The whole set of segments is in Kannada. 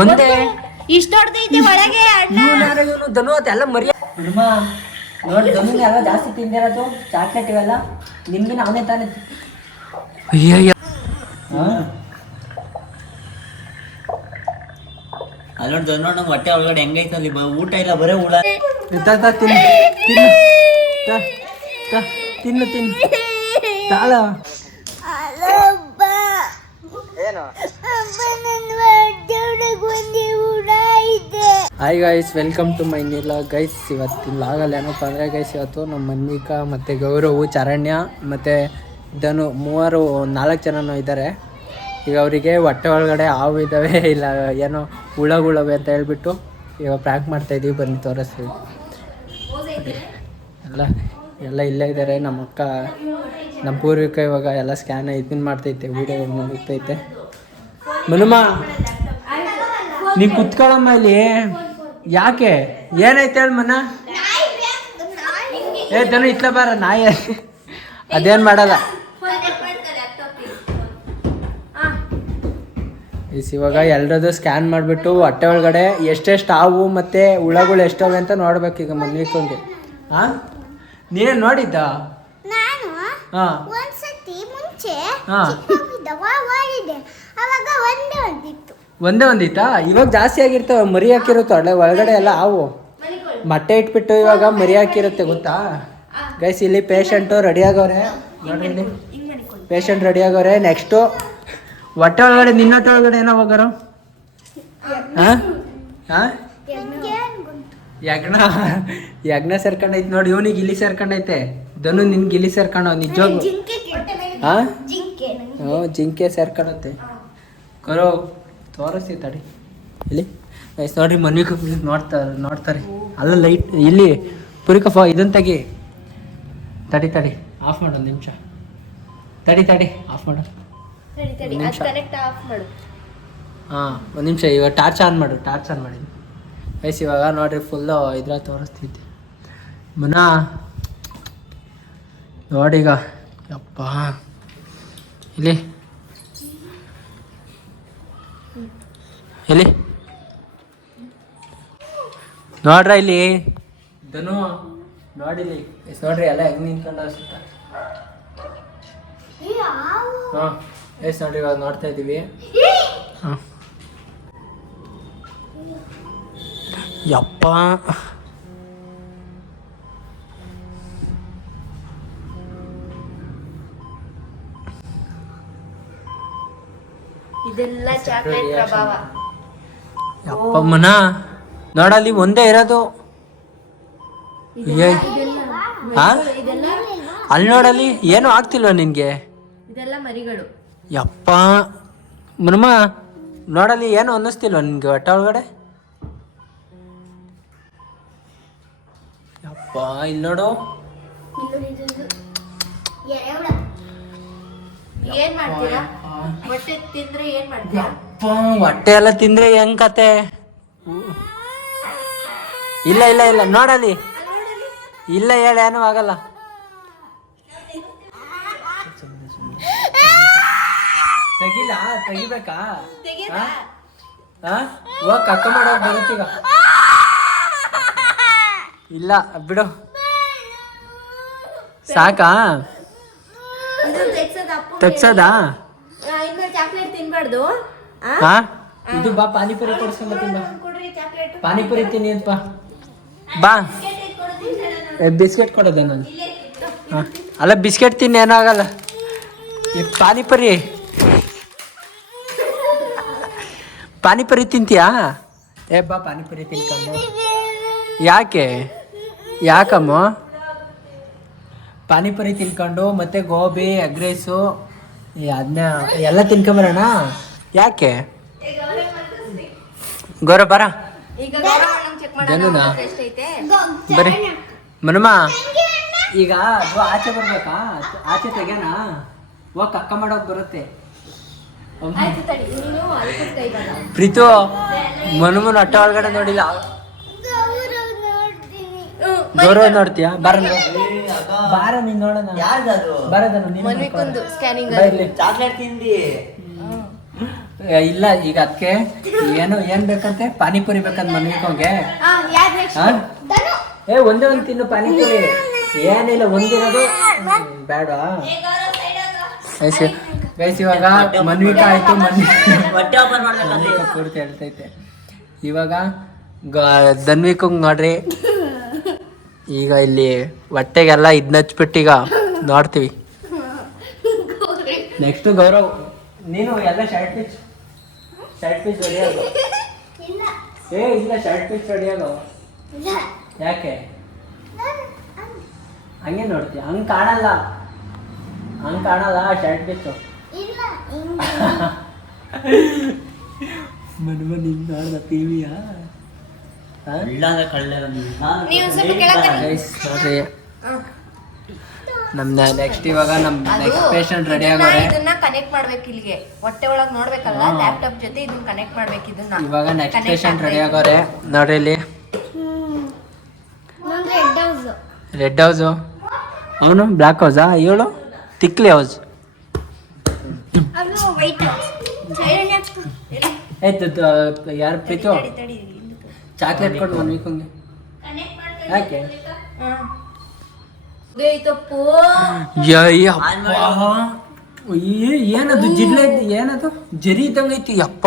ಒಂದೇ ಇಷ್ಟ ಹೊಡೆದೈತೆ ಒಳಗೆ ಇವನು ಧನು ಅದೆಲ್ಲ ಮರಿ ನೋಡಿ ಧನು ಎಲ್ಲ ಜಾಸ್ತಿ ತಿಂದಿರೋದು ಚಾಕ್ಲೇಟ್ ಇವೆಲ್ಲ ನಿಮ್ಗಿನ ಅವನೇ ತಾನೇ. ಅಯ್ಯಯ್ಯ ಅಲ್ಲಿ ನೋಡಿ ಧನು ನಂಗೆ ಹೊಟ್ಟೆ ಒಳಗಡೆ ಹೆಂಗೈತೆ ಅಲ್ಲಿ ಊಟ ಇಲ್ಲ ಬರೇ ಹುಳ. ತಿನ್ನು ತಾಳ hi guys, welcome to my new guys. ಇವತ್ತಿನ ಲಾಗಲ್ಲಿ ಏನಪ್ಪ ಅಂದರೆ ಗೈಸ್, ಇವತ್ತು ನಮ್ಮ ಮನ್ವಿಕಾ ಮತ್ತು ಗೌರವ್, ಚರಣ್ಯ ಮತ್ತು ಧನು 4 ಜನನೂ ಇದ್ದಾರೆ. ಈಗ ಅವರಿಗೆ ಹೊಟ್ಟೆ ಒಳಗಡೆ ಹಾವು ಇದ್ದಾವೆ, ಇಲ್ಲ ಏನೋ ಹುಳಗುಳವೆ ಅಂತ ಹೇಳ್ಬಿಟ್ಟು ಇವಾಗ ಪ್ರ್ಯಾಂಕ್ ಮಾಡ್ತಾಯಿದ್ದೀವಿ. ಬನ್ನಿ ತೋರಿಸ್ತೀವಿ. ಎಲ್ಲ ಇಲ್ಲೇ ಇದ್ದಾರೆ. ನಮ್ಮ ಅಕ್ಕ, ನಮ್ಮ ಪೂರ್ವಿಕ ಇವಾಗ ಎಲ್ಲ ಸ್ಕ್ಯಾನ್ ಇದನ್ನ ಮಾಡ್ತೈತೆ, ವೀಡಿಯೋ ನೋಡ್ತೈತೆ. ಮನುಮ ನೀ ಕುತ್ಕೊಳ್ಳಮ್ಮ ಇಲ್ಲಿ. ಯಾಕೆ ಏನಾಯ್ತು ಹೇಳಿ ಮನ? ಧನು ಇತ್ಲ ಬಾರ ನಾಯಿ ಅದೇನು ಮಾಡಲ್ಲ. ಇವಾಗ ಎಲ್ಲರದ್ದು ಸ್ಕ್ಯಾನ್ ಮಾಡಿಬಿಟ್ಟು ಹೊಟ್ಟೆ ಒಳಗಡೆ ಎಷ್ಟೆಷ್ಟು ಹಾವು ಮತ್ತು ಹುಳಗಳು ಎಷ್ಟವೆ ಅಂತ ನೋಡ್ಬೇಕು ಈಗ ಮನ್ವಿಕಂಗೆ. ಹಾಂ, ನೀನೇನು ನೋಡಿದ್ದ? ಹಾಂ ಒಂದೇ ಒಂದಿತ್ತಾ? ಇವಾಗ ಜಾಸ್ತಿ ಆಗಿರ್ತವೆ, ಮರಿ ಹಾಕಿರುತ್ತೆ ಒಳಗಡೆ ಎಲ್ಲ ಹಾವು. ಮೊಟ್ಟೆ ಇಟ್ಬಿಟ್ಟು ಇವಾಗ ಮರಿ ಹಾಕಿರುತ್ತೆ, ಗೊತ್ತಾ ಗೈಸ್? ಇಲ್ಲಿ ಪೇಷಂಟು ರೆಡಿ ಆಗವ್ರೆ ನೋಡಿ, ಇಲ್ಲಿ ಪೇಷಂಟ್ ರೆಡಿ ಆಗವ್ರೆ. ನೆಕ್ಸ್ಟು ಹೊಟ್ಟೆ ಒಳಗಡೆ, ನಿನ್ನ ಹೊಟ್ಟೆ ಒಳಗಡೆ ಏನೋ ಹೋಗಾರ? ಹಾಂ ಹಾಂ, ಯಜ್ಞ ಸೇರ್ಕೊಂಡೈತೆ ನೋಡಿ. ಇವನಿಗೆ ಇಲ್ಲಿ ಸೇರ್ಕೊಂಡೈತೆ. ಧನು ನಿನ್ಗೆ ಇಲ್ಲಿ ಸೇರ್ಕೊಂಡ ನಿಜವಾಗ್ಲು. ಹಾಂ ಹ್ಞೂ, ಜಿಂಕೆ ಸೇರ್ಕೊಂಡತ್ತೆ. ಕರೋ ತೋರಿಸ್ತಿ ತಡಿ ಇಲ್ಲಿ ಗೈಸ್. ನೋಡ್ರಿ ಮನ್ವಿಕ ನೋಡ್ತಾರೆ ಅಲ್ಲ ಲೈಟ್ ಇಲ್ಲಿ ಪುರಿಕ ಇದನ್ನು ತೆಗಿ. ತಡಿ ಆಫ್ ಮಾಡು ಒಂದು ನಿಮಿಷ. ತಡಿ ಆಫ್ ಮಾಡು ಹಾಂ, ಒಂದು ನಿಮಿಷ. ಇವಾಗ ಟಾರ್ಚ್ ಆನ್ ಮಾಡಿ ಗೈಸ್. ಇವಾಗ ನೋಡ್ರಿ ಫುಲ್ಲು ಇದ್ರ ತೋರಿಸ್ತಿದ್ದೆ ಮನಾ. ನೋಡೀಗ ಯಪ್ಪ ಇಲ್ಲಿ ನೋಡ್ರ ಇಲ್ಲಿ ಧನು ನೋಡಿಲಿ. ನೋಡ್ರಿ ಎಲ್ಲ ಹೆಂಗ್ ನಿಂತ್ಕೊಂಡ ಅನ್ಸುತ್ತ. ಹಾಂ ಎಸ್ ನೋಡ್ರಿ, ಇವಾಗ ನೋಡ್ತಾ ಇದ್ದೀವಿ. ಹಾಂ ಯಪ್ಪ ಇದೆಲ್ಲ ಚಾಕ್ಲೇಟ್ ಪ್ರಭಾವ. ಯಪ್ಪಮ್ಮನ ನೋಡಲ್ಲಿ ಒಂದೇ ಇರೋದು. ಅಲ್ಲಿ ನೋಡಲ್ಲಿ ಏನು ಆಗ್ತಿಲ್ವ ನಿನ್ಗೆ? ಇದೆಲ್ಲ ಮರಿಗಳು. ಯಪ್ಪ ಮನಮ್ಮ ನೋಡಲ್ಲಿ ಏನು ಅನ್ನಿಸ್ತಿಲ್ವ ನಿನ್ಗೆ ಹೊಟ್ಟೆ ಒಳಗಡೆ? ಯಪ್ಪ ಇಲ್ಲಿ ನೋಡು. ಏನ್ ಮಾಡ್ತೀರಾ? ಹೊಟ್ಟೆ ತಿಂದ್ರೆ ಏನ್ ಮಾಡ್ತೀರಾ? ಹೊಟ್ಟೆ ಎಲ್ಲ ತಿಂದ್ರೆ ಹೆಂಗ್ ಕತೆ? ಇಲ್ಲ ನೋಡಲಿ. ಇಲ್ಲ ಹೇಳಿ, ಏನೂ ಆಗಲ್ಲ. ತೆಗಿಬೇಕಾ? ಹೋಗ ಕಕ್ಕ ಮಾಡೋಕ್ ಬರುತ್ತೀಗ. ಇಲ್ಲ ಬಿಡು, ಸಾಕಾ? ತೆಗ್ಸದಾ? ಚಾಕ್ಲೇಟ್ ತಿನ್ಬಾರ್ದು. ಹಾ, ಇದು ಬಾ ಪಾನಿಪುರಿ ಕೊಡ್ಸ್ಕೊಂಡ್ ಬಾ. ಪಾನಿಪುರಿ ತಿನ್ನಿ ಅಂತ ಬಾ. ಬಿಸ್ಕೆಟ್ ಕೊಡೋದ ನಾನು? ಹಾಂ ಅಲ್ಲ, ಬಿಸ್ಕೆಟ್ ತಿನ್ನಿ, ಏನೂ ಆಗಲ್ಲ. ಈ ಪಾನಿಪುರಿ ತಿಂತೀಯಾ? ಬಾ ಪಾನಿಪುರಿ ತಿನ್ಕೊಂಡು. ಯಾಕಮ್ಮ? ಪಾನಿಪುರಿ ತಿನ್ಕೊಂಡು ಮತ್ತೆ ಗೋಬಿ, ಎಗ್ ರೈಸು ಅದನ್ನ ಎಲ್ಲ ತಿನ್ಕೊಂಬರೋಣ. ಯಾಕೆ ಗೌರವ ಬರ ಬರೀ ಮನಮ್ಮ. ಈಗ ಆಚೆ ಬರ್ಬೇಕಾ? ಆಚೆ ತೆಗ್ಯಾನ? ಹೋಗ್ ಅಕ್ಕ ಮಾಡೋಕ್ ಬರುತ್ತೆ. ಪ್ರೀತು ಮನುಮನ್ ಹೊಟ್ಟೆ ಒಳಗಡೆ ನೋಡಿಲ್ಲ. ಗೌರವ ನೋಡ್ತೀಯಾ? ಬಾರ ನೀನ್ ನೋಡೋಣ. ಯಾರ್ದದು? ಬರೋದನ್ನು ಚಾಕ್ಲೇಟ್ ತಿಂದಿ ಇಲ್ಲ ಈಗ ಅದಕ್ಕೆ ಏನ್ ಬೇಕಂತೆ ಪಾನಿಪುರಿ ಬೇಕಂತ ಮನ್ವಿಕೋಂಗೆ ಯಾರು next? ಹಾ ಒಂದೇ ಒಂದು ತಿನ್ನು ಪಾನಿಪುರಿ ಏನಿಲ್ಲ ಒಂದಿರೋದು ಬೇಡ ಗೈಸ್ ಇವಾಗ ಮನ್ವಿಕಾ ಆಯ್ತು ಹೊಟ್ಟೆ ಓಪನ್ ಮಾಡ್ಬೇಕಲ್ಲಿ ಮನ್ವಿಕಾ ಪೂರ್ತಿ ಹೇಳ್ತೈತೆ ಇವಾಗ ಧನ್ವಿಕಂಗ್ ನೋಡ್ರಿ ಈಗ ಇಲ್ಲಿ ಹೊಟ್ಟೆಗೆಲ್ಲ ಇದನ್ನ ಹಚ್ಬಿಟ್ಟು ಈಗ ನೋಡ್ತೀವಿ ನೆಕ್ಸ್ಟ್ ಗೌರವ್ ನೀನು ಎಲ್ಲ ಶರ್ಟ್ ಪಿಚ್ ರೆಡಿ ಆಗೋ ಇಲ್ಲ ಶರ್ಟ್ ಪಿಚ್ ರೆಡಿ ಆಗೋ ಯಾಕೆ ಹಂಗೆ ನೋಡ್ತೀಯ ಹಂಗೆ ಕಾಣಲ್ಲ ಶರ್ಟ್ ಪಿಚ್ಚು ಮನ್ಮನ್ ಹಿಂಗ್ ನೋಡ್ದ ಟಿವಿಯ ಇಲ್ಲ ಅಂದ್ರೆ ಕಳ್ಳೆ ನೀವು ಸ್ವಲ್ಪ ಕೆಳಗೆ ನೋಡ್ರಿ ನಮ್ದು ನೆಕ್ಸ್ಟ್ ಇವಾಗ ನಮ್ ನೆಕ್ಸ್ಟ್ ಪೇಷಂಟ್ ರೆಡಿ ಆಗೋರೆ ಇದನ್ನ ಕನೆಕ್ಟ್ ಮಾಡ್ಬೇಕು ಇಲ್ಲಿಗೆ ಹೊಟ್ಟೆ ಒಳಗ್ ನೋಡ್ಬೇಕಲ್ಲ ಲ್ಯಾಪ್ಟಾಪ್ ಜೊತೆ ಇದನ್ನ ಕನೆಕ್ಟ್ ಮಾಡ್ಬೇಕು ಇದನ್ನ ಇವಾಗ ನೆಕ್ಸ್ಟ್ ಪೇಷಂಟ್ ರೆಡಿ ಆಗೋರೆ ನೋಡ್ರಿ ಇಲ್ಲಿ ರೆಡ್ ಹೌಸು ಅವನು ಬ್ಲ್ಯಾಕ್ ಹೌಸಾ ಇವಳು ತಿಕ್ಲಿ ಹೌಸ್ ಆಯ್ತು ಯಾರು ಪ್ರೀತು ಚಾಕ್ಲೇಟ್ ಕೊಡು ಒಂದು ವೀಕಂಗೆ ಯಾಕೆ ಏನದು ಜಿಡ್ಲೆ ಏನದು ಜರಿ ಇದ್ದಂಗೆ ಐತಿ ಯಪ್ಪ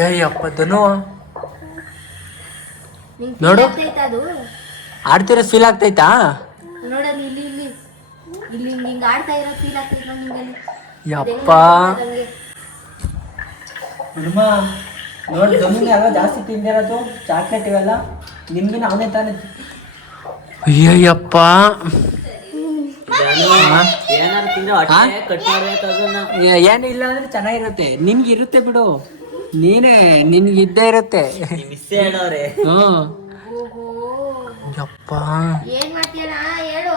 ಅಯ್ಯಪ್ಪ ಧನು ನೋಡು ಆಡ್ತಿರೋ ಫೀಲ್ ಆಗ್ತೈತಾ ನೋಡಲ್ಲಿ ಇಲ್ಲಿ ಇಲ್ಲಿ ಇಲ್ಲಿ ಹಿಂಗ ಆಡ್ತಾ ಇರೋ ಫೀಲ್ ಆಗ್ತೈತೆ ನೋಡಿ ನಿಂಗಲ್ಲಿ ಯಪ್ಪ ಹನುಮ ನೋಡಿ ಧನುಗೆ ಅಲ್ವಾ ಜಾಸ್ತಿ ತಿಂದಿರೋದು ಚಾಕ್ಲೇಟ್ ಇವೆಲ್ಲ ನಿಮ್ಗಿನ ಅವನೇ ತಾನೆ ಅಯ್ಯಯ್ಯಪ್ಪ ಏನಾರು ತಿಂದ್ರೆ ಹೊಟ್ಟೆ ಕಟ್ ಮಾಡ್ಬೇಕು ಅದನ್ನ ಏನು ಇಲ್ಲ ಅಂದ್ರೆ ಚೆನ್ನಾಗಿರುತ್ತೆ ನಿನ್ಗೆ ಇರುತ್ತೆ ಬಿಡು ನಿನ್ಗೆ ಇದ್ದೇ ಇರುತ್ತೆ ಮಿಸ್ ಹೇಳವ್ರೆ ಹ್ಮ್ ಯಪ್ಪ ಏನ್ ಮಾಡ್ತೀಯಣ್ಣ ಹೇಳು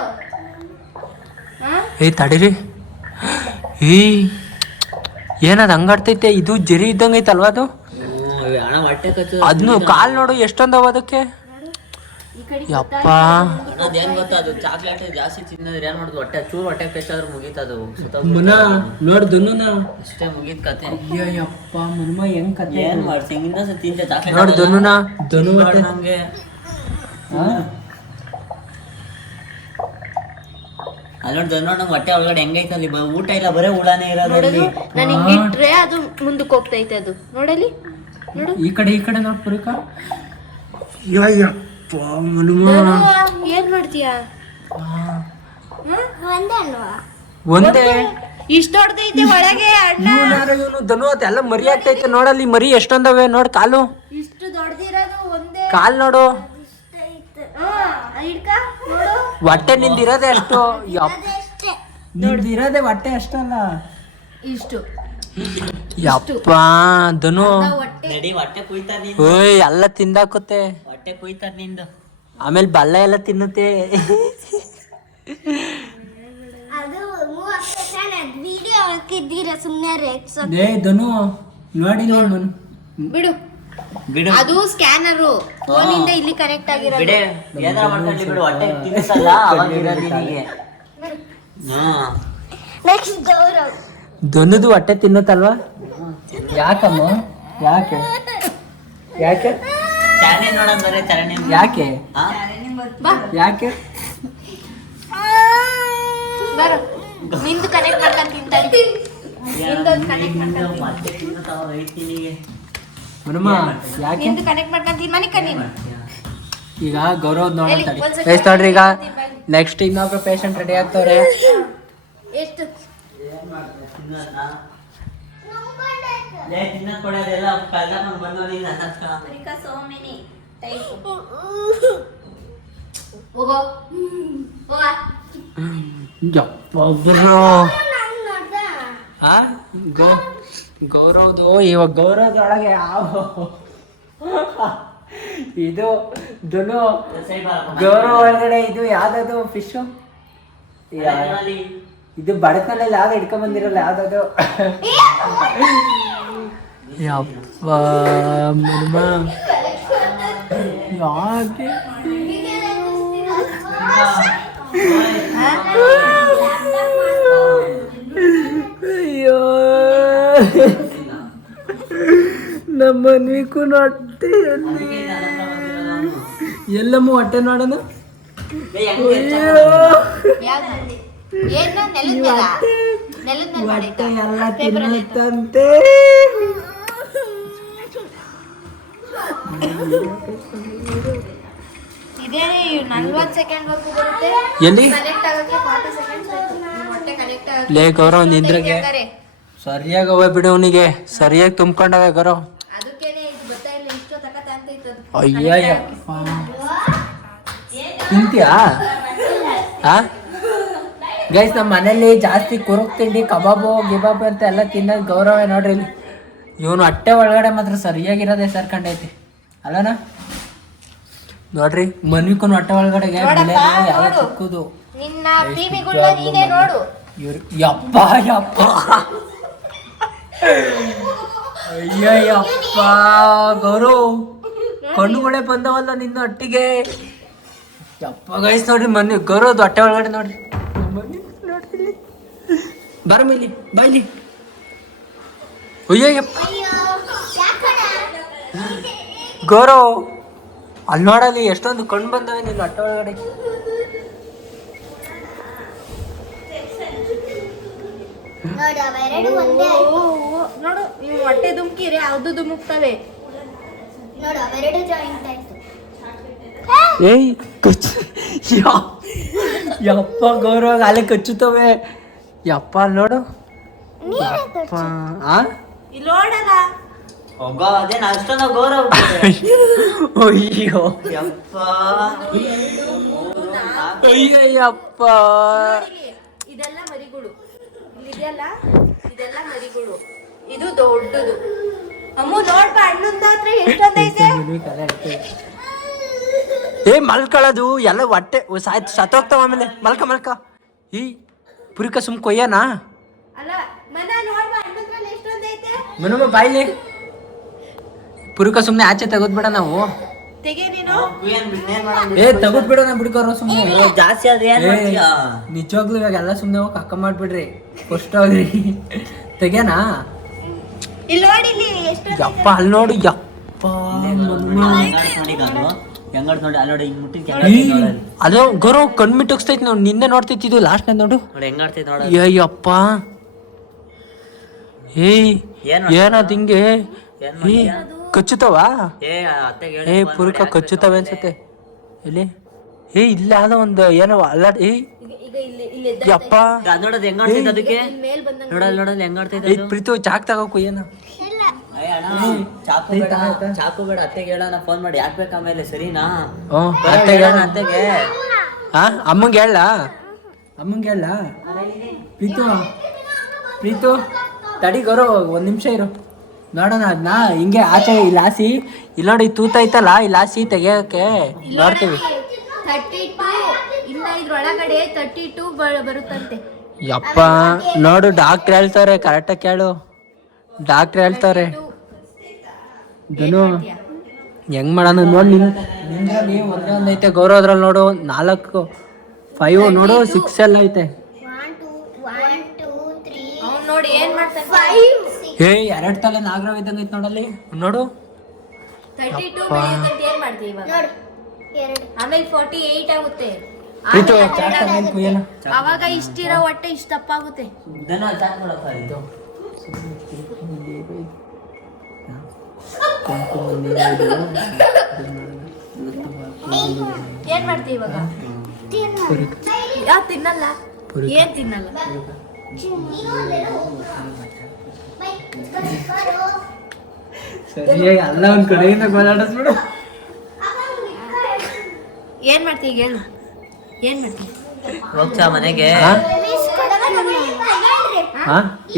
ತಡೀರಿ ಏನದು ಹಂಗಾಡ್ತೈತೆ ಇದು ಜರಿ ಇದ್ದಂಗೆ ಐತಲ್ವಾ ಅದು ಹಣ ಹೊಟ್ಟೆ ಕಚ್ಚು ಅದನ್ನು ಕಾಲ್ ನೋಡು ಎಷ್ಟೊಂದವ ಅದಕ್ಕೆ ಯಪ್ಪ ಅದೇನ್ ಗೊತ್ತಾ ಅದು ಚಾಕ್ಲೇಟ್ ಜಾಸ್ತಿ ತಿನ್ನೋದ್ರೆ ಏನ್ ಮಾಡುದು ಹೊಟ್ಟೆ ಚೂರು ಹೊಟ್ಟೆ ಕಚ್ಚಾದ್ರೆ ಮುಗೀತದು ನೋಡ್ ಧನುನ ಅಷ್ಟೇ ಮುಗೀತ್ ಕತೆ ಅಯ್ಯಪ್ಪ ಮನ್ಮ ಹೆಂಗ್ ಕತೆ ಏನ್ ಮಾಡ್ತಿ ಇನ್ನೊಂದ್ಸ ತಿಂತೆ ಚಾಕ್ಲೇಟ್ ನೋಡ್ ಧನು ನಮ್ಗೆ ಅಲ್ಲಿ ನೋಡಿ ನಂಗೆ ಹೊಟ್ಟೆ ಒಳಗಡೆ ಹೆಂಗೈತಲ್ಲಿ ಊಟ ಇಲ್ಲ ಬರೇ ಹುಳಾನೇ ಇರೋದಲ್ಲಿ ನಾನು ಹಿಂಗ್ ಇಟ್ರೆ ಅದು ಮುಂದಕ್ಕೆ ಹೋಗ್ತೈತೆ ಅದು ನೋಡಲಿ ನೋಡು ಈ ಕಡೆ ನೋಡ್ ಪುರಿಕ ಅಯ್ಯಪ್ಪ ಮನ್ಮ ಏನ್ ಮಾಡ್ತೀಯಾ ಒಂದೇ ಇಷ್ಟ ಹೊಡ್ದೈತೆ ಒಳಗೆ ಅಣ್ಣ ಇವನು ಧನು ಎಲ್ಲ ಮರಿ ಆಗ್ತೈತೆ ನೋಡಲ್ಲಿ ಮರಿ ಎಷ್ಟೊಂದವೆ ನೋಡ್ ಕಾಲು ಇಷ್ಟು ದೊಡ್ಡದಿರೋದು ಒಂದೇ ಕಾಲ್ ನೋಡು ಹಿಡ್ಕ ನೋಡು ಹೊಟ್ಟೆ ನಿಂದಿರೋದೆ ಅಷ್ಟು ನಿಂದಿರೋದೆ ಹೊಟ್ಟೆ ಅಷ್ಟಲ್ಲ ಇಷ್ಟು ಯಪ್ಪ ಧನು ನಡಿ ಹೊಟ್ಟೆ ಕುಯ್ತಾರ ನಿಂದು ಓಯ್ ಎಲ್ಲ ತಿಂದಾಕುತ್ತೆ ಹೊಟ್ಟೆ ಕುಯ್ತಾರ ನಿಂದು ಆಮೇಲೆ ಬಲ್ಲ ಎಲ್ಲ ತಿನ್ನುತ್ತೆ ಏ ಧನು ನೋಡಿ ಬಿಡು ಬಿಡು ಅದು ಸ್ಕ್ಯಾನರು ಫೋನಿಂದ ಇಲ್ಲಿ ಕನೆಕ್ಟ್ ಆಗಿರೋದು ಬಿಡೆ ಏನಾರ ಮಾಡ್ಕೊಳ್ಳಿ ಬಿಡು ಹೊಟ್ಟೆ ತಿನ್ಸಲ್ಲ ಅವಾಗ ಇರೋದು ನಿನಗೆ ಧನುದು ಹೊಟ್ಟೆ ತಿನ್ನುತ್ತಲ್ವಾ ಯಾಕಮ್ಮ ಯಾಕೆ ಚರಣೆ ನೋಡೋಣ ಬರೇ ಚರಣೆ ಯಾಕೆ ಯಾಕೆ ಬರೋ ನಿಂದು ಕನೆಕ್ಟ್ ಮಾಡ್ಕೊಂಡ್ ತಿಂತಾನೆ ನಿಂದೊಂದು ಕನೆಕ್ಟ್ ಮಾಡ್ಕೊಂಡ್ ಮತ್ತೆ ತಿನ್ನುತ್ತಾವ ರೈಟ್ ನಿನಗೆ ಹನುಮ ಯಾಕೆ ನಿಂದು ಕನೆಕ್ಟ್ ಮಾಡ್ಕೊಂಡ್ ತಿನ್ ಮನೆ ಕಣ್ಣಿ ಈಗ ಗೌರವ್ ನೋಡ್ರಿ ಈಗ ನೆಕ್ಸ್ಟ್ ಇನ್ನೊಬ್ರು ಪೇಷಂಟ್ ರೆಡಿ ಆಗ್ತವ್ರೆ ಎಷ್ಟು ತಿನ್ನಕ್ ಕೊಡೋದೆಲ್ಲ ಕಲ್ಕೊಂಡು ಬಂದವನಿ ಹೋಗೋ ಗೌರವ್ದು ಇವಾಗ ಗೌರವದೊಳಗೆ ಯಾವ ಇದು ಧನು ಗೌರವ ಒಳಗಡೆ ಇದು ಯಾವ್ದದು ಫಿಶ್ ಇದು ಬಡತನಲ್ಲಿ ಯಾವ್ದು ಹಿಡ್ಕೊಂಡ್ ಬಂದಿರಲ್ಲ ಯಾವ್ದದು ಯಪ್ಪ ಮನ್ಮ ಯಾಕೆ ಅಯ್ಯೋ ನಮ್ಮ ಮನ್ವಿಗೂ ಹೊಟ್ಟೆ ಎಲ್ಲಮ್ಮ ಹೊಟ್ಟೆ ನೋಡೋಣ. ಹೊಟ್ಟೆ ಎಲ್ಲ ತಿನ್ನುತ್ತಂತೆ. ಇದೇ 40 ಸೆಕೆಂಡ್ ಬರುತ್ತೆ. ಎಲ್ಲಿ ಕನೆಕ್ಟ್ ಆಗಕ್ಕೆ 40 ಸೆಕೆಂಡ್ಸ್ ಆಯ್ತು. ಹೊಟ್ಟೆ ಕನೆಕ್ಟ್ ಆಗಕ್ಕೆ ಲೇ ಗೌರವ್ ನಿಂದ್ರಗೆ ಸರಿಯಾಗಿ ಹೋಗ ಬಿಡು, ಅವನಿಗೆ ಸರಿಯಾಗಿ ತುಂಬ್ಕೊಂಡವೆ ಗೌರವ್. ಅದಕ್ಕೇನೆ ಇದು ಬರ್ತಾ ಇಲ್ಲ, ಇಷ್ಟು ತಕತ ಅಂತ ಇತ್ತು. ಅಯ್ಯಯ್ಯ ತಿಂತೀಯಾ? ಗೈಸ್ ನಮ್ಮ ಮನೇಲಿ ಜಾಸ್ತಿ ಕುರುಕ್ ತಿಂಡಿ ಕಬಾಬು ಗಿಬಾಬು ಅಂತ ಎಲ್ಲ ತಿನ್ನೋದು ಗೌರವೇ ನೋಡ್ರಿ. ಇಲ್ಲಿ ಇವನು ಹೊಟ್ಟೆ ಒಳಗಡೆ ಮಾತ್ರ ಸರಿಯಾಗಿರೋದೇ ಸೇರ್ಕೊಂಡೈತಿ ಅಲ್ಲನ ನೋಡ್ರಿ. ಮನ್ವಿಕೂ ಹೊಟ್ಟೆ ಒಳಗಡೆಗೆ ಯಾವ ಚಿಕ್ಕದು ನಿನ್ನ ಪ್ರೀಮಿಗುಳ್ನ ನೀನೇ ನೋಡು. ಇವ್ರು ಯಪ್ಪ ಯಪ್ಪ ಅಯ್ಯಯ್ಯಪ್ಪ ಗೌರವ್ ಕಣ್ಣುಗಳೇ ಬಂದವಲ್ಲ ನಿನ್ನ ಹೊಟ್ಟಿಗೆ. ಯಪ್ಪ ಗೈಸ್ ನೋಡ್ರಿ ಮನೆ ಗೌರವ್ದು ಹೊಟ್ಟೆ ಒಳಗಡೆ ನೋಡ್ರಿ. ನೋಡ್ರಿ ಬರಮಿಲ್ಲಿ ಬೈಲಿ. ಅಯ್ಯಯ್ಯಪ್ಪ ಗೌರವ್ ಅಲ್ಲಿ ನೋಡಲ್ಲಿ ಎಷ್ಟೊಂದು ಕಣ್ಣು ಬಂದವೆ ನಿನ್ನ ಹೊಟ್ಟೆ ಒಳಗಡೆ. ನೋಡು ನೀವು ಹೊಟ್ಟೆ ದುಮ್ಕಿರಿ ಅದು ದುಮುಕ್ತವೆ. ಏಯ್ ಯಪ್ಪ ಗೌರವ್ ಅಲ್ಲೇ ಕಚ್ಚುತ್ತವೆ. ಯಪ್ಪ ಅಲ್ಲಿ ನೋಡು. ಯಪ್ಪ ಇಲ್ಲಿ ನೋಡಲ್ಲ. ಅದೇನು ಅಷ್ಟೊಂದು ಗೌರವ. ಅಯ್ಯೋ ಯಪ್ಪ ಅಯ್ಯಯ್ಯಪ್ಪ ಇದೆಲ್ಲ ಮರಿಗಳು. ಇದೆಲ್ಲ ಇದೆಲ್ಲ ಮರಿಗಳು. ಇದು ದೊಡ್ಡದು. ಅಮ್ಮ ನೋಡ್ಬಾ ಹಣ್ಣುಂದ ಹತ್ರ ಎಷ್ಟೊಂದೈತೆ. ಏ ಮಲ್ಕೊಳ್ಳೋದು ಎಲ್ಲ ಹೊಟ್ಟೆ ಸತ್ತೋಗ್ತಾವ. ಆಮೇಲೆ ಮಲ್ಕ ಈ ಪುರಿಕ ಸುಮ್ ಕೊಯ್ಯನಾ ಅಲ್ಲ ಮನ ನೋಡ್ಬಾ ಹಣ್ಣುದ್ರಲ್ಲಿ ಎಷ್ಟೊಂದೈತೆ. ಮನುಮ ಬಾಯ್ಲಿ ಪುರಿಕ ಸುಮ್ನೆ ಆಚೆ ತೆಗೆದ್ಬಿಡ ನಾವು. ತೆಗೆ ನೀನು. ಏ ತೆಗೆದ್ಬಿಡ ನಾ ಬಿಡ್ಕೋರು ಸುಮ್ನೆ. ಜಾಸ್ತಿ ಆದ್ರೆ ಏನ್ ಮಾಡ್ತೀಯಾ? ನಿಜವಾಗ್ಲೂ ಇವಾಗ ಎಲ್ಲ ಸುಮ್ನೆ ಹೋಗಿ ಅಕ್ಕ ಮಾಡ್ಬಿಡ್ರಿ. ಫಸ್ಟ್ ಹೋಗ್ರಿ ತೆಗ್ಯಾನಾ. ಇಲ್ಲಿ ನೋಡಿ ಇಲ್ಲಿ ಎಷ್ಟು. ಯಪ್ಪ ಅಲ್ಲಿ ನೋಡಿ. ಯಪ್ಪ ಹೆಂಗಾಡ್ ನೋಡಿ ಅಲ್ಲಿ ನೋಡಿ ಹಿಂಗ್ ಈ ಅದು ಗೌರವ್ ಕಣ್ ಮಿಟ್ಟೋಗ್ಸ್ತೈತಿ ನೋಡು. ನಿನ್ನೆ ನೋಡ್ತೈತಿ ಇದು ಲಾಸ್ಟ್ ನೋಡು. ನೋಡಿ ಹೆಂಗಾಡ್ತೈತಿ ನೋಡ. ಅಯ್ಯಪ್ಪ ಏಯ್ ಏನದ್ ಹಿಂಗೆ ಕಚ್ಚುತ್ತವ. ಏ ಪುರುಕ ಕಚ್ಚುತ್ತವೆ ಅನ್ಸುತ್ತೆ. ಎಲ್ಲಿ ಏ ಇಲ್ಲ ಅದ ಒಂದು ಏನೋ ಅಲ್ಲ. ಏಯ್ ಯಪ್ಪ ನೋಡೋದು ಹೆಂಗಾಡ್ತೈತಿ ಅದಕ್ಕೆ. ನೋಡೋದು ಹೆಂಗಾಡ್ತೈತಿ. ಏಯ್ ಪ್ರೀತು ಚಾಕ್ ತಗೋಕು ಏನ. ಚಾಕು ಬೇಡ ಅತ್ತೆಗೆ ಹೇಳೋಣ ಫೋನ್ ಮಾಡಿ. ಯಾಕೆ ಬೇಕು ಆಮೇಲೆ ಸರಿನಾ? ಅತ್ತೆಗೆ ಅಮ್ಮಂಗೆ ಹೇಳ. ಅಮ್ಮಂಗೆ ಹೇಳ. ಪ್ರೀತು ತಡಿ ಗೌರವ್ ಒಂದ್ ನಿಮಿಷ ಇರು ನೋಡೋಣ. ಅದನ್ನ ಹಿಂಗೆ ಆಚೆ ಇಲ್ಲಿ ಹಾಸಿ ಇಲ್ಲಿ ನೋಡಿ ತೂತ ಐತಲ್ಲ ಇಲ್ಲಿ ಹಾಸಿ ತೆಗಿಯೋಕೆ ನೋಡ್ತೀವಿ. 32 ಇನ್ನ ಇದ್ರೊಳಗಡೆ 32 ಬರುತ್ತಂತೆ. ಯಪ್ಪ ನೋಡು ಡಾಕ್ಟ್ರ್ ಹೇಳ್ತಾರೆ ಕರೆಕ್ಟಾಗಿ ಕೇಳು. ಡಾಕ್ಟ್ರ್ ಹೇಳ್ತಾರೆ ಧನು ಹೆಂಗ್ ಮಾಡೋಣ ನೋಡಿ. ನಿಂದ್ರಲ್ಲಿ ಒಂದೇ ಒಂದ್ ಐತೆ ಗೌರವ್ ಅದ್ರಲ್ಲಿ ನೋಡು 4 5 ನೋಡು 6 ಎಲ್ಲ ಐತೆ. ನೋಡಿ ಏನ್ ಮಾಡ್ತಾನೆ. ಏ 2 ತಲೆ ನಾಗರಾವ್ ಇದ್ದಂಗ ಐತೆ ನೋಡಲ್ಲಿ ನೋಡು. 32 ಬೆಳೆಯುತ್ತಂತೆ. ಏನ್ ಮಾಡ್ತೀವಿ ಇವಾಗ? ಆಮೇಲೆ 48 ಆಗುತ್ತೆ. ಅವಾಗ ಇಷ್ಟಿರೋ ಹೊಟ್ಟೆ ಇಷ್ಟ ದಪ್ಪ ಆಗುತ್ತೆ. ಏನ್ ಮಾಡ್ತೀವಿ ಇವಾಗ? ತಿನ್ನಲ್ಲ. ಏನ್ ತಿನ್ನಲ್ಲ. ಸರಿಯಾಗಿ ಅಲ್ಲ ಒಂದ್ ಕಡೆಯಿಂದ ಗೋಳಾಡಿಸ್ಬಿಡು. ಏನ್ ಮಾಡ್ತೀವಿ ಹೇಳು. ಏನ್ ಮಾಡ್ತೀವಿ? ಹೋಗ್ತಾ ಮನೆಗೆ.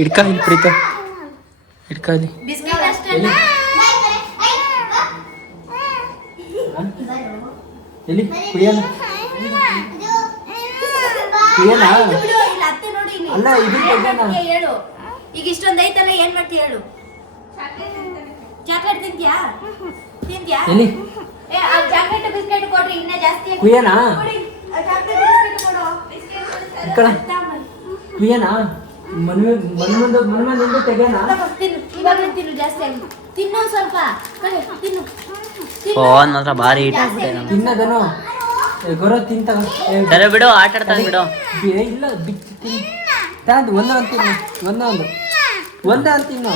ಇಡ್ಕ ಇಲ್ಲಿ ಪ್ರೀತ ಇಡ್ಕ ಇಲ್ಲಿ. ಬಿಸ್ಕೆಟ್ ಅಷ್ಟೇ. ಎಲ್ಲಿ ಕುಯ್ಯಲ್ಲ ಅಲ್ಲ ಇದು ಹೇಳು. ಈಗ ಇಷ್ಟೊಂದ್ ಐತಲ್ಲ ಏನ್ ಮಾಡ್ತೀಯ ಹೇಳು. ಚಾಕ್ಲೇಟ್ ತಿಂತ್ಯಾ? ಎಲ್ಲಿ ಚಾಕ್ಲೇಟ್ ಬಿಸ್ಕೆಟ್ ಕೊಡ್ರಿ ಇನ್ನ ಜಾಸ್ತಿ. ಕುಯ್ಯನಾ ಚಾಕ್ಲೇಟ್ ಬಿಸ್ಕೆಟ್ ಕೊಡು. ಕುಯ್ಯನಾ ಮನ್ಮಂದು ತೆಗೆನಾ ತಿನ್ನು ಇವಾಗಲೇ ತಿನ್ನು ಜಾಸ್ತಿ ಆಗಿ ತಿನ್ನು ಸ್ವಲ್ಪ ಕಡೆ ತಿನ್ನು ಫೋನ್ ಮಾತ್ರ ಭಾರಿ ಹಿಟ್ ತಿನ್ನದನು ಗೊರೋ ತಿಂತ ಸರಿ ಬಿಡು ಆಟ ಆಡ್ತಾನೆ ಬಿಡು ಇಲ್ಲ ಬಿಚ್ಚು ತಿನ್ನು ತಾಂದು ಒಂದೊಂದು ತಿನ್ನು ಒಂದೊಂದು ತಿನ್ನು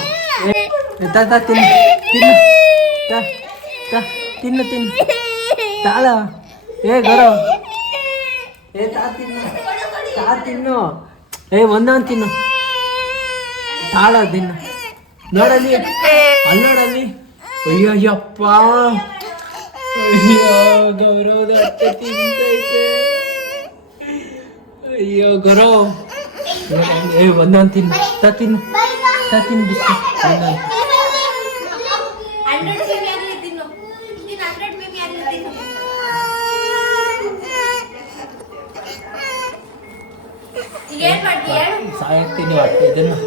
ತಿನ್ನು ತಿನ್ನು ತಿನ್ನು ತಿನ್ನು ತಾಳ ಗೊರೋ ತಿನ್ನು ಒಂದೊಂದು ತಿನ್ನು ತಾಳ ತಿನ್ನು ನೋಡಲ್ಲಿ ಅಲ್ಲೋಡಲ್ಲಿ ಅಯ್ಯಪ್ಪ ಅಯ್ಯೋ ಗೌರವದ ಹೊಟ್ಟೆ ತಿಂತೈತೆ ಅಯ್ಯೋ ಗೌರವ್ ಒಂದೊಂದು ತಿನ್ನು ತಿನ್ನು ಬಿಸ್ಕೆಟ್ ಒಂದೊಂದು 100 ml ಆಗಲಿ ತಿನ್ನು 100 ml ಆಗಲಿ ತಿನ್ನು ಏನ್ ಮಾಡ್ತೀಯ ಸಾಯ್ತೀನಿ ಹೊಟ್ಟೆ ಇದನ್ನು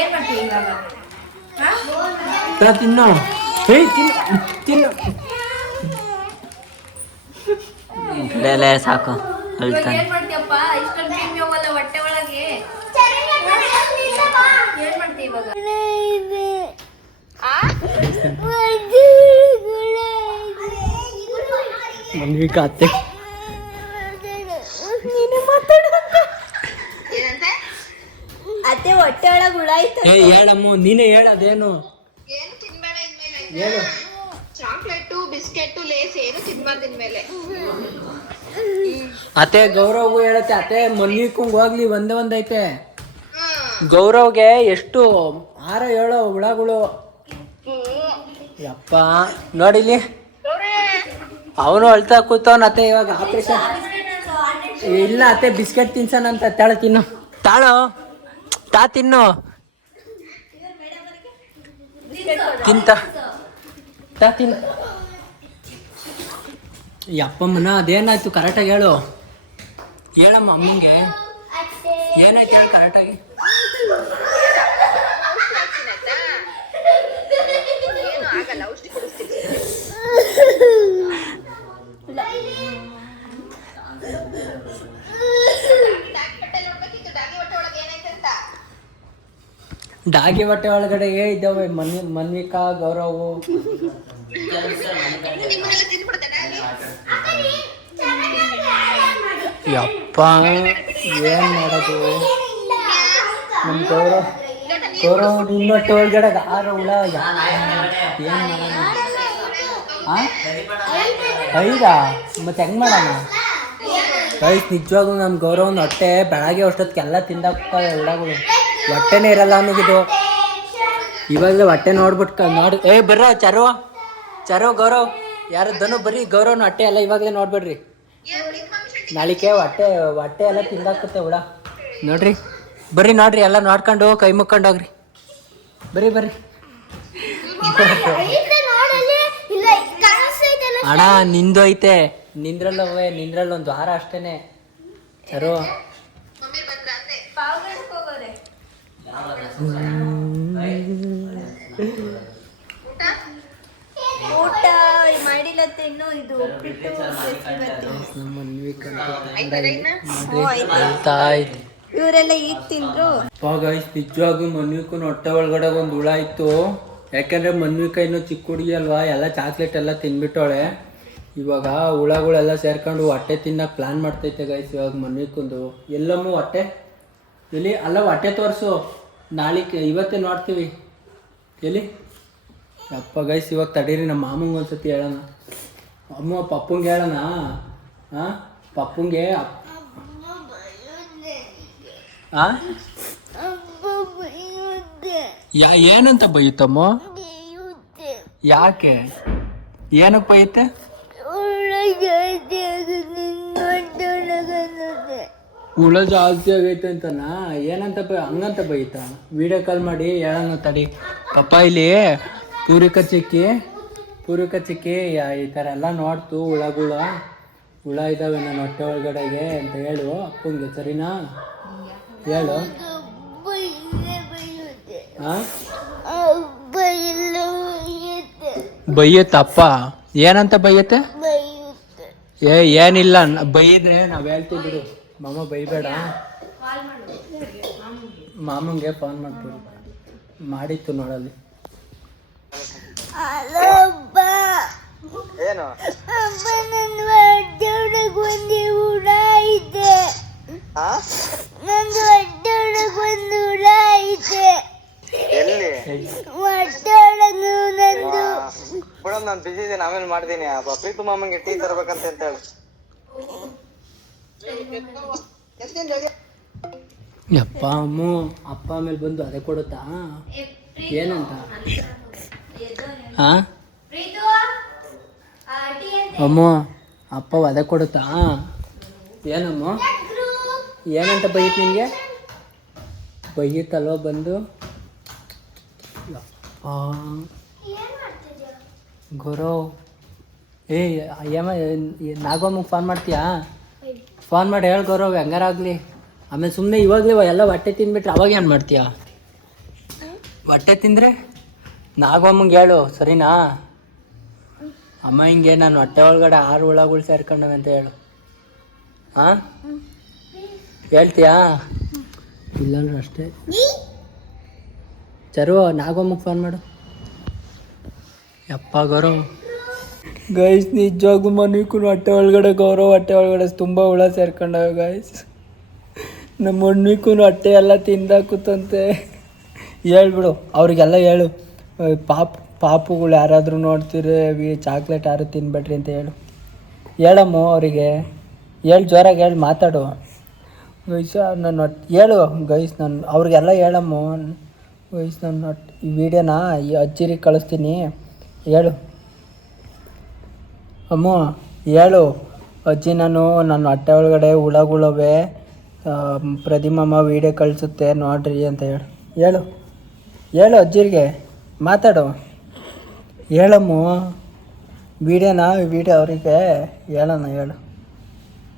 ಏನ್ ಮಾಡ್ತೀಯ ಇವಾಗ ತಿನ್ನು ತಿನ್ನು ಲೇಲೆ ಸಾಕು ಇವಾಗ ಅಳ್ತಾನೆ ಏನ್ ಮಾಡ್ತೀಯಪ್ಪ ಇಷ್ಟೊಂದು ಬೇಬಿ ಹೋಗಲ್ಲ ಹೊಟ್ಟೆ ಒಳಗೆ ಏನ್ ಮಾಡ್ತೀಯ ಇವಾಗ ಮನ್ವಿಕಾ ಅತ್ತೆ ಅತ್ತೆ ಹೊಟ್ಟೆ ಒಳಗೆ ಹುಳ ಆಯ್ತು ಹೇಳಮ್ಮ ನೀನೇ ಹೇಳೋದೇನು ಏನು ತಿನ್ಬೇಡ ಇನ್ಮೇಲೆ ಹೇಳು ಚಾಕ್ಲೇಟು ಬಿಸ್ಕೆಟ್ ಲೇಸ್ ಏನು ತಿನ್ಬಾರ್ದು ಇನ್ಮೇಲೆ ಅತ್ತೆ ಗೌರವ್ಗೂ ಹೇಳತ್ತೆ ಅತ್ತೆ ಮನ್ವಿಕಂಗ್ ಹೋಗ್ಲಿ ಒಂದೈತೆ ಗೌರವ್ಗೆ ಎಷ್ಟು 6-7 ಹುಳಗಳು ಯಪ್ಪ ನೋಡಿಲಿ ಅವನು ಅಳ್ತಾ ಕೂತವನ ಅತ್ತೆ ಇವಾಗ ಆಪರೇಷನ್ ಇಲ್ಲ ಅತ್ತೆ ಬಿಸ್ಕೆಟ್ ತಿನ್ಸನಂತ ತಾಳ ತಿನ್ನು ತಾಳು ತಿನ್ನು ತಿಂತ ತಿನ್ನು ಯಪ್ಪಮ್ಮನ ಅದೇನಾಯ್ತು ಕರೆಕ್ಟಾಗಿ ಹೇಳಮ್ಮ ಅಮ್ಮಂಗೆ ಏನಾಯ್ತು ಹೇಳು ಕರೆಕ್ಟಾಗಿ ಏನು ಆಗಲ್ಲ ಔಷಧಿ ಕೊಡಿಸ್ತೀನಿ ನೋಡ್ಬೇಕಿತ್ತು ಡಾಗಿ ಹೊಟ್ಟೆ ಒಳಗೆ ಏನೈತೆ ಅಂತ ಡಾಗಿ ಹೊಟ್ಟೆ ಒಳಗಡೆ ಇದ್ದಾವೆ ಮನ್ವಿಕಾ ಗೌರವ್ ನಿಮ್ಮನ್ನೆಲ್ಲ ತಿಂದ್ಬಿಡ್ತೇನೆ ಯಪ್ಪ ಏನ್ ಮಾಡೋದು ನಮ್ಮ ಗೌರವ್ ನಿನ್ನ ಹೊಟ್ಟೆ ಒಳಗಡೆ 6 ಹುಳ ಏನ್ ಮಾಡೋಣ ಐದಾ ಮತ್ತೆ ಹೆಂಗ್ ಮಾಡೋಣ ಗೈಸ್ ನಿಜವಾಗ್ಲೂ ನಮ್ಮ ಗೌರವನ ಹೊಟ್ಟೆ ಬೆಳಗ್ಗೆ ಅಷ್ಟೊತ್ತಿಗೆಲ್ಲ ತಿಂದಾಕ್ತವೆ ಹುಳಗಳು ಹೊಟ್ಟೆನೇ ಇರಲ್ಲ ಅವನಿಗಿದು ಇವಾಗಲೇ ಹೊಟ್ಟೆ ನೋಡ್ಬಿಟ್ಟು ನೋಡಿ ಬರ್ರ ಚರೋ ಗೌರವ್ ಯಾರು ಧನು ಬರ್ರಿ ಗೌರವ್ನ ಹೊಟ್ಟೆ ಎಲ್ಲ ಇವಾಗಲೇ ನೋಡ್ಬೇಡ್ರಿ ನಾಳಿಕೆ ಹೊಟ್ಟೆ ಎಲ್ಲ ತಿಂದಾಕತ್ತೆ ಹುಳ ನೋಡ್ರಿ ಬರ್ರಿ ನೋಡ್ರಿ ಎಲ್ಲ ನೋಡ್ಕೊಂಡು ಕೈ ಮುಕ್ಕೊಂಡು ಹೋಗ್ರಿ ಬರ್ರಿ ಅಣ್ಣ ನಿಂದು ಐತೆ ನಿಂದ್ರಲ್ಲೊಂದು ವಾರ ಅಷ್ಟೇನೆ ಚರೋ ಮಮ್ಮಿ ಬಂದ್ರ ಅಂದೆ ಊಟ ಮಾಡಿಲ್ಲ ತಿನ್ನು ಇದು ಉಪ್ಪಿಟ್ಟು ಇವರೆಲ್ಲ ಈಗ ತಿಂದ್ರು ಗೈಸ್ ನಿಜವಾಗೂ ಮನ್ವಿಕನ ಹೊಟ್ಟೆ ಒಳಗಡೆ ಒಂದು ಹುಳ ಇತ್ತು ಯಾಕೆಂದ್ರೆ ಮನ್ವಿಕ ಇನ್ನೂ ಚಿಕ್ಕ ಹುಡುಗಿ ಅಲ್ವಾ ಎಲ್ಲ ಚಾಕ್ಲೇಟ್ ಎಲ್ಲ ತಿನ್ಬಿಟ್ಟವಳೆ ಇವಾಗ ಹುಳಗಳೆಲ್ಲ ಸೇರ್ಕೊಂಡು ಹೊಟ್ಟೆ ತಿನ್ನಕ್ಕೆ ಪ್ಲಾನ್ ಮಾಡ್ತೈತೆ ಗೈಸ್ ಇವಾಗ ಮನ್ವಿಕಂದು ಎಲ್ಲಮ್ಮ ಹೊಟ್ಟೆ ಎಲ್ಲಿ ಅಲ್ಲ ಹೊಟ್ಟೆ ತೋರಿಸು ನಾಳಿಕೆ ಇವತ್ತೇ ನೋಡ್ತೀವಿ ಎಲ್ಲಿ ಅಪ್ಪ ಗೈಸ್ ಇವಾಗ ತಡೀರಿ ನಮ್ಮ ಮಾಮಂಗೆ ಒಂದ್ಸತಿ ಹೇಳೋಣ ಅಮ್ಮ ಪಪ್ಪಂಗೆ ಹೇಳೋಣ ಪಪ್ಪಂಗೆ ಏನಂತ ಬೈಯುತ್ತಮ್ಮ ಯಾಕೆ ಏನಕ್ಕೆ ಬೈಯುತ್ತೆ ಹುಳ ಜಾಸ್ತಿ ಆಗೈತೆ ಅಂತನಾ ಏನಂತ ಹಂಗಂತ ಬೈತಾ ವಿಡಿಯೋ ಕಾಲ್ ಮಾಡಿ ಹೇಳೋಣ ತಡಿ ಪಪ್ಪ ಇಲ್ಲಿ ಪೂರಿಕ ಚಿಕ್ಕಿ ಈ ಥರ ಎಲ್ಲ ನೋಡ್ತು ಹುಳ ಇದ್ದಾವೆ ನನ್ನ ಹೊಟ್ಟೆ ಒಳಗಡೆಗೆ ಅಂತ ಹೇಳು ಅಪ್ಪಂಗೆ ಸರಿನಾ ಹೇಳು ಬೈಯತ್ತಪ್ಪ ಏನಂತ ಬೈಯತ್ತೆ ಏನಿಲ್ಲ ಬೈದ್ರೆ ನಾವು ಹೇಳ್ತೀವಿ ಬಿಡು ಮಾಮ ಬೈಬೇಡ ಮಾಮಂಗೆ ಫೋನ್ ಮಾಡ್ಬಿಡು. ಮಾಡಿತ್ತು ನೋಡಲ್ಲಿ. ಏನು ಎಲ್ಲಿ ಬಿಡಮ್, ನಾನು ಬಿಸಿ ಇದ್ದೀನಿ, ಆಮೇಲೆ ಮಾಡ್ತೀನಿ. ಪ್ರೀತು ಮಾಮಂಗೆ ಟೀ ತರ್ಬೇಕಂತ ಅಂತ ಹೇಳಿ. ಯಪ್ಪ ಅಮ್ಮ ಅಪ್ಪ ಆಮೇಲೆ ಬಂದು ಅದೇ ಕೊಡುತ್ತಾ ಏನಂತ? ಹಾ ಅಮ್ಮ ಅಪ್ಪ ಅದೇ ಕೊಡುತ್ತಾ ಏನಮ್ಮ? ಏನಂತ ಬೈತ್ ನಿನಗೆ? ಬೈಯುತ್ತಲ್ವ ಬಂದು? ಯಪ್ಪ ಗುರು ಏ ಯಮ್ಮ ನಾಗಮ್ಮಗೆ ಫೋನ್ ಮಾಡ್ತೀಯಾ? ಫೋನ್ ಮಾಡಿ ಹೇಳಿ ಗೌರವ್ ಹೆಂಗಾರಾಗಲಿ. ಆಮೇಲೆ ಸುಮ್ಮನೆ ಇವಾಗಲೇ ಎಲ್ಲ ಹೊಟ್ಟೆ ತಿಂದ್ಬಿಟ್ರೆ ಅವಾಗ ಏನು ಮಾಡ್ತೀಯ? ಹೊಟ್ಟೆ ತಿಂದರೆ ನಾಗಮ್ಮಂಗೆ ಹೇಳು ಸರಿನಾ? ಅಮ್ಮ ಹಿಂಗೆ ನಾನು ಹೊಟ್ಟೆ ಒಳಗಡೆ 6 ಹುಳಗಳು ಸೇರ್ಕೊಂಡವೆ ಅಂತ ಹೇಳು. ಹಾಂ ಹೇಳ್ತೀಯಾ? ಇಲ್ಲಂದ್ರೆ ಅಷ್ಟೇ. ಚರು ನಾಗಮ್ಮಗೆ ಫೋನ್ ಮಾಡು. ಯಪ್ಪ ಗೌರವ್ ಗೈಸ್ ನಿಜವಾಗೂ ಮನಿಗೂ ಹೊಟ್ಟೆ ಒಳಗಡೆ ಗೌರವ್ ಹೊಟ್ಟೆ ಒಳಗಡೆ ತುಂಬ ಹುಳ ಸೇರ್ಕೊಂಡವೆ ಗೈಸ್. ನಮ್ಮ ಮಣ್ಣಿಗೂ ಹೊಟ್ಟೆ ಎಲ್ಲ ತಿಂದಾಕುತ್ತಂತೆ. ಹೇಳ್ಬಿಡು ಅವ್ರಿಗೆಲ್ಲ ಹೇಳು, ಪಾಪುಗಳು ಯಾರಾದರೂ ನೋಡ್ತೀರಿ ಚಾಕ್ಲೇಟ್ ಯಾರು ತಿನ್ಬೇಡ್ರಿ ಅಂತ ಹೇಳಮ್ಮ ಅವರಿಗೆ. ಹೇಳಿ ಜೋರಾಗಿ ಹೇಳಿ ಮಾತಾಡು ಗೈಸ್. ನನ್ನ ಹೇಳು ಗೈಸ್, ನಾನು ಅವ್ರಿಗೆಲ್ಲ ಹೇಳಮ್ಮ ಗೈಸ್. ನನ್ನ ಈ ವಿಡಿಯೋನ ಈ ಅಜ್ಜಿರಿಗೆ ಕಳಿಸ್ತೀನಿ. ಹೇಳು ಅಮ್ಮ, ಹೇಳು ಅಜ್ಜಿ, ನನ್ನ ಹೊಟ್ಟೆ ಒಳಗಡೆ ಹುಳಗಳವೆ, ಪ್ರತಿಮಮ್ಮ ವೀಡಿಯೋ ಕಳಿಸುತ್ತೆ ನೋಡ್ರಿ ಅಂತ ಹೇಳು ಅಜ್ಜಿರಿಗೆ. ಮಾತಾಡು, ಹೇಳಮ್ಮ ವಿಡಿಯೋ ಅವರಿಗೆ ಹೇಳೋಣ. ಹೇಳು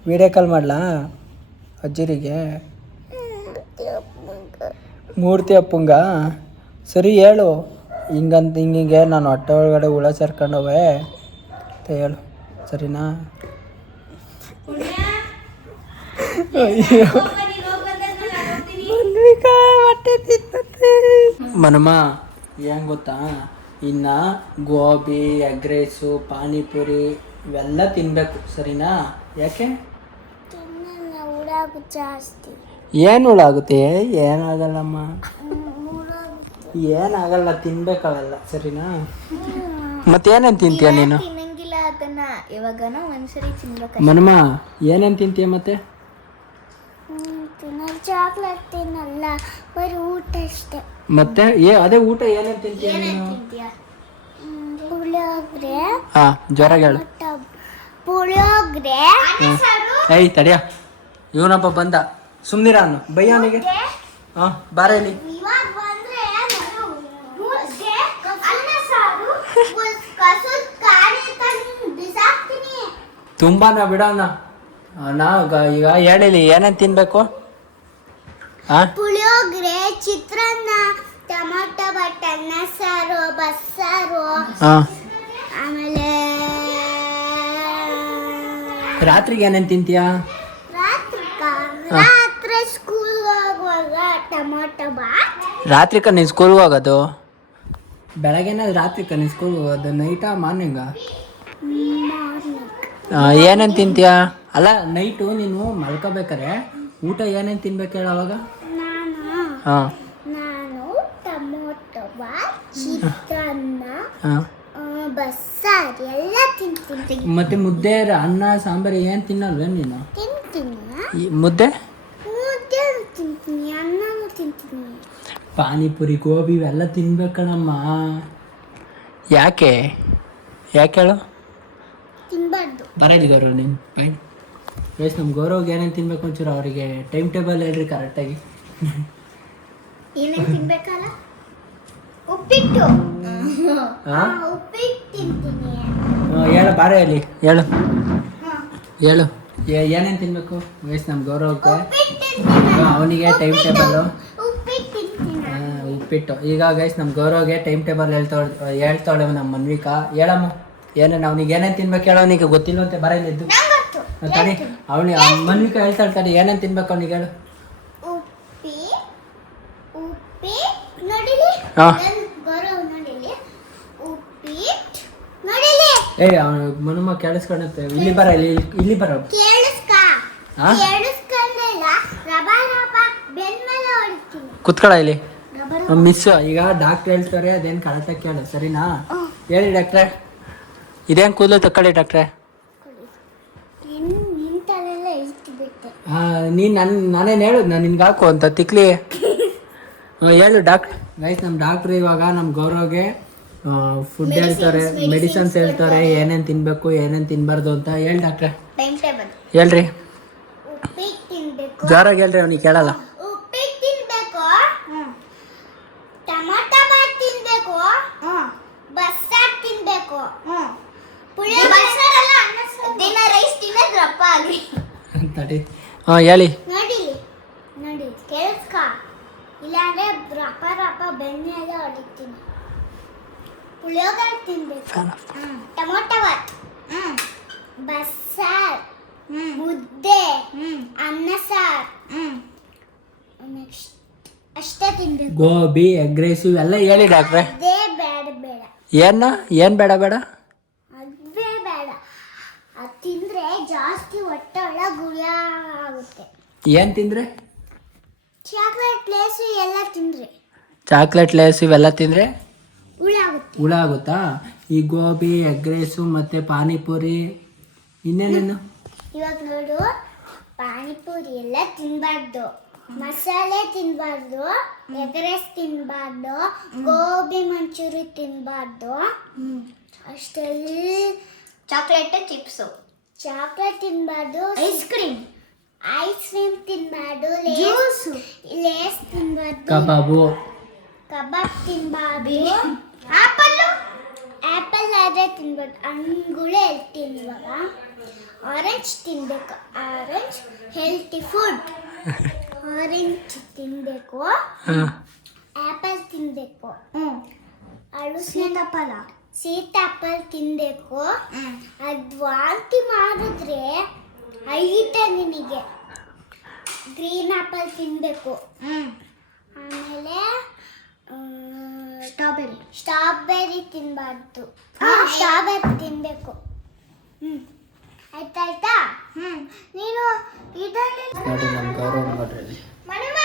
ವೀಡಿಯೋ ಕಾಲ್ ಮಾಡಲಾ ಅಜ್ಜಿರಿಗೆ? ಮೂರ್ತಿ ಅಪ್ಪಂಗ ಸರಿ ಹೇಳು. ಹಿಂಗೆ ನಾನು ಹೊಟ್ಟೆ ಒಳಗಡೆ ಹುಳ ಸೇರ್ಕೊಂಡವೆ ಅಂತ ಹೇಳು ಸರಿನಾ? ಮನಮ್ಮ ಹೆಂಗೆ ಗೊತ್ತಾ, ಇನ್ನು ಗೋಬಿ, ಎಗ್ ರೈಸು, ಪಾನಿಪುರಿ ಇವೆಲ್ಲ ತಿನ್ನಬೇಕು ಸರಿನಾ? ಯಾಕೆ ಜಾಸ್ತಿ ಏನು ಹುಳ ಆಗುತ್ತೆ? ಏನಾಗಲ್ಲಮ್ಮ, ಏನಾಗಲ್ಲ, ತಿನ್ಬೇಕಾಗಲ್ಲ ಸರಿನಾ? ಮತ್ತೇನೇನು ತಿಂತೀಯ ನೀನು? ತಿನ್ನಂಗಿಲ್ಲ ಅದನ್ನ, ಇವಾಗನ ಒಂದ್ಸರಿ ತಿನ್ಬೇಕು. ಮನಮ್ಮ ಏನೇನು ತಿಂತೀಯ ಮತ್ತೆ? ಚಾಕ್ಲೇಟ್ ತಿನ್ನಲ್ಲ, ಬರೀ ಊಟ ಅಷ್ಟೇ. ಮತ್ತೆ ಅದೇ ಊಟ ಏನೇನು ತಿಂತೀಯ ನೀನು? ಪುಳಿಯೋಗರೆ. ಹಾಂ ಜೋರಾಗಿ ಹೇಳು. ಪುಳಿಯೋಗರೆ. ಏಯ್ ತಡಿಯ, ಇವನೊಬ್ಬ ಬಂದ, ಸುಮ್ಮನಿರ ಅವನು, ಬೈಯ ಅವನಿಗೆ. ಹಾಂ ಬಾರ ಇಲ್ಲಿ. ತುಂಬಾನ ಬಿಡೋಣ. ಈಗ ಹೇಳಿಲಿ ಏನೇನು ತಿನ್ಬೇಕು? ಪುಳಿಯೋಗರೆ, ಚಿತ್ರಾನ್ನ, ಟೊಮೊಟೊ ಬಾತ್, ಅನ್ನ ಸಾರು, ಬಸ್ಸಾರು, ಆಮೇಲೆ ರಾತ್ರಿಗೆ ಏನೇನು ತಿಂತೀಯ? ರಾತ್ರಿ ಸ್ಕೂಲ್ ಹೋಗುವಾಗ ಟೊಮೊಟೊ ಬಾತ್. ರಾತ್ರಿಕ ನೀನು ಸ್ಕೂಲ್ಗೆ ಹೋಗೋದು? ಬೆಳಗ್ಗೆನ ರಾತ್ರಿಕ ನೀನು ಸ್ಕೂಲ್ಗೆ ಹೋಗೋದು? ನೈಟಾ ಮಾರ್ನಿಂಗ? ಏನೇನು ತಿಂತೀಯ? ಅಲ್ಲ ನೈಟು ನೀನು ಮಲ್ಕೋಬೇಕಾರೆ ಊಟ ಏನೇನು ತಿನ್ಬೇಕು ಹೇಳು ಅವಾಗ? ನಾನು ಟೊಮೊಟೊ ಬಾತ್, ಚಿತ್ರಾನ್ನ, ಬಸ್ಸಾರು ಎಲ್ಲ ತಿಂತೀನಿ. ಮತ್ತೆ ಮುದ್ದೆ, ಅನ್ನ, ಸಾಂಬಾರು ಏನು ತಿನ್ನಲ್ವೇ ನೀನು? ತಿಂತೀನಿ. ಮುದ್ದೆ ತಿಂತೀನಿ, ಅನ್ನನೂ ತಿಂತೀನಿ. ಪಾನಿಪುರಿ, ಗೋಬಿ ಇವೆಲ್ಲ ತಿನ್ಬೇಕಣಮ್ಮ. ಯಾಕೆ ಹೇಳು? ತಿನ್ಬಾರ್ದು. ಬರಲಿ ಗೌರವ್ ನೀನು ಬೈ. ವಯಸ್ಸು ನಮ್ಮ ಗೌರವ್ಗೆ ಏನೇನು ತಿನ್ಬೇಕು ಒಂಚೂರು ಅವರಿಗೆ ಟೈಮ್ ಟೇಬಲ್ ಹೇಳ್ರಿ ಕರೆಕ್ಟಾಗಿ. ಏನೇನು ತಿನ್ಬೇಕಲ್ಲ? ಉಪ್ಪಿಟ್ಟು. ಉಪ್ಪಿಟ್ಟು ತಿಂತೀನಿ. ಹೇಳು ಬಾರ ಹೇಳಿ, ಹೇಳು ಏನೇನು ತಿನ್ಬೇಕು ವಯಸ್ಸು ನಮ್ಮ ಗೌರವ್ಗೆ? ಅವನಿಗೆ ಟೈಮ್ ಟೇಬಲು ಉಪ್ಪಿಟ್ಟು. ಈಗ ಗೈಸ್ ನಮ್ಮ ಗೌರವ್ಗೆ ಟೈಮ್ ಟೇಬಲ್ ಹೇಳ್ತಾಳೆ ನಮ್ಮ ಮನ್ವಿಕಾ. ಹೇಳಮ್ಮ ಏನೇನು ಅವ್ನಿಗೆ ಏನೇನು ತಿನ್ಬೇಕು ಹೇಳೋ? ಅವನಿಗೆ ಗೊತ್ತಿಲ್ವಂತೆ, ಬರ ಇಲ್ಲಿ ಎದ್ದು ತಡಿ. ಮನ್ವಿಕಾ ಹೇಳ್ತಾಳೆ ತಡಿ, ಏನೇನು ತಿನ್ಬೇಕು ಅವನಿಗೆ ಹೇಳು. ಉಪ್ಪಿಟ್ಟು ನೋಡಿಲಿ ಹಾ. ಗೌರವ್ ನೋಡಿಲಿ ಉಪ್ಪಿಟ್ಟು ನೋಡಿಲಿ ಏ ಮನುಮ ಕೇಳಿಸ್ಕೊಂಡತ್ತೆ ಇಲ್ಲಿ ಬರ ಇಲ್ಲಿ ಬರ ಕೇಳಿಸ್ಕ ಹಾ? ಕೇಳಿಸ್ಕೊಂಡೆಲ್ಲ ರಬಾ ರಬಾ ಬೆನ್ ಮೇಲೆ ಹೊಡಿತೀನಿ ಕುತ್ಕೊಳ ಇಲ್ಲಿ ರಬಾ ಮಿಸ್ ಈಗ ಡಾಕ್ಟ್ರ್ ಹೇಳ್ತಾರೆ ಅದೇನು ಕರೆಕ್ಟಾಗಿ ಕೇಳು ಸರಿನಾ ಹೇಳಿ ಡಾಕ್ಟ್ರೆ ಇದೇನು ಕೂದಲು ತಕ್ಕೊಳ್ಳಿ ಡಾಕ್ಟ್ರೆ ನಿನ್ ತಲೆಲ್ಲ ಇಷ್ಟು ಬಿಟ್ಟೆ ನೀನು ನಾನೇನು ಹೇಳುದು ನಾನು ನಿನ್ಗೆ ಹಾಕು ಅಂತ ತಿಕ್ಲಿ ಹೇಳು ಡಾಕ್ಟ್ರ್ ಗೈಸ್ ನಮ್ಮ ಡಾಕ್ಟ್ರ್ ಇವಾಗ ನಮ್ಮ ಗೌರವ್ಗೆ ಫುಡ್ ಹೇಳ್ತಾರೆ ಮೆಡಿಸನ್ಸ್ ಹೇಳ್ತಾರೆ ಏನೇನು ತಿನ್ನಬೇಕು ಏನೇನು ತಿನ್ನಬಾರ್ದು ಅಂತ ಹೇಳಿ ಡಾಕ್ಟ್ರೆ ಟೈಮ್ ಟೇಬಲ್ ಹೇಳ್ರಿ ಉಪ್ಪಿಟ್ಟು ತಿನ್ಬೇಕು ಜೋರಾಗಿ ಹೇಳ್ರಿ ಅವ್ನಿಗೆ ಕೇಳಲ್ಲ ಉಪ್ಪಿಟ್ಟು ತಿನ್ಬೇಕು ಟೊಮಾಟೊ ಬಾತ್ ತಿನ್ಬೇಕು ಬಸ್ಸಾರ್ ತಿನ್ಬೇಕು ದಿನ ರೈಸ್ ತಿನ್ನೋದು ರಪ್ಪ ಆಗ್ಲಿ ತಡಿ ಹೇಳಿ ನೋಡಿ ಕೇಳಿಸ್ಕ ಇಲ್ಲಾಂದ್ರೆ ರಪ್ಪ ರಪ್ಪ ಬೆಣ್ಣೆ ಎಲ್ಲ ಹೊಡಿತೀನಿ ಪುಳಿಯೋಗರೆ ತಿನ್ಬೇಕು ಟೊಮೊಟೊ ಬಾತ್ ಬಸ್ಸಾರ್ ಮುದ್ದೆ ಅನ್ನ ಸಾರ್ ನೆಕ್ಸ್ಟ್ ಅಷ್ಟೇ ತಿನ್ಬೇಕು ಗೋಬಿ ಎಗ್ ರೈಸ್ ಇವೆಲ್ಲ ಹೇಳಿ ಡಾಕ್ಟ್ರೆ ಅದೇ ಬೇಡ ಏನು ಬೇಡ ಬೇಡ ಅದೇ ಬೇಡ ಅದು ತಿಂದ್ರೆ ಜಾಸ್ತಿ ಹೊಟ್ಟೆ ಒಳ ಗುಳಿ ಆಗುತ್ತೆ ಏನು ತಿಂದರೆ ಚಾಕ್ಲೇಟ್ ಪ್ಲೇಸು ಎಲ್ಲ ತಿಂದ್ರೆ ಚಾಕ್ಲೇಟ್ ಲೇಸ್ ಇವೆಲ್ಲ ತಿಂದರೆ ಹುಳಾಗುತ್ತೆ ಹುಳ ಆಗುತ್ತಾ ಈ ಗೋಬಿ ಎಗ್ ರೈಸು ಮತ್ತು ಪಾನಿಪುರಿ ಇನ್ನೇನೇನು ಇವಾಗ ನೋಡು ಪಾನಿಪುರಿ ಎಲ್ಲ ತಿನ್ಬಾರ್ದು ಮಸಾಲೆ ತಿನ್ಬಾರ್ದು ಎಗ್ ರೈಸ್ ತಿನ್ಬಾರ್ದು ಗೋಬಿ ಮಂಚೂರಿ ತಿನ್ಬಾರ್ದು ಅಷ್ಟೆಲ್ಲ ಚಾಕ್ಲೇಟ್ ಚಿಪ್ಸು ಚಾಕ್ಲೇಟ್ ತಿನ್ಬಾರ್ದು ಐಸ್ ಕ್ರೀಮ್ ತಿನ್ಬಾರ್ದು ಲೇಸ್ ತಿನ್ಬಾರ್ದು ಕಬಾಬು ಕಬಾಬ್ ತಿನ್ಬಾರ್ದು ಆಪಲ್ ಆದ್ರೆ ತಿನ್ಬಾರ್ದು ಹಣ್ಣುಗಳೇ ಹೇಳ್ತೀನಿ ಇವಾಗ ಆರೆಂಜ್ ತಿನ್ಬೇಕು ಆರೆಂಜ್ ಹೆಲ್ತಿ ಫುಡ್ ಆರೆಂಜ್ ತಿನ್ಬೇಕು ಆಪಲ್ ತಿನ್ಬೇಕು ಅಳು ಸೀತಾಫಲ ತಿನ್ಬೇಕು ಅದು ವಾಂತಿ ಮಾಡಿದ್ರೆ ಐತೆ ನಿನಗೆ ಗ್ರೀನ್ ಆಪಲ್ ತಿನ್ಬೇಕು ಆಮೇಲೆ ಸ್ಟ್ರಾಬೆರಿ ತಿನ್ಬಾರ್ದು ಸ್ಟ್ರಾಬೆರಿ ತಿನ್ಬೇಕು ಆಯ್ತಾಯ್ತಾ ನೀನು ಇದರಲ್ಲಿ ನೋಡ್ರಿ ನಮ್ಮ ಗೌರವ್ ನೋಡ್ರಿ ಮನಮ್ಮ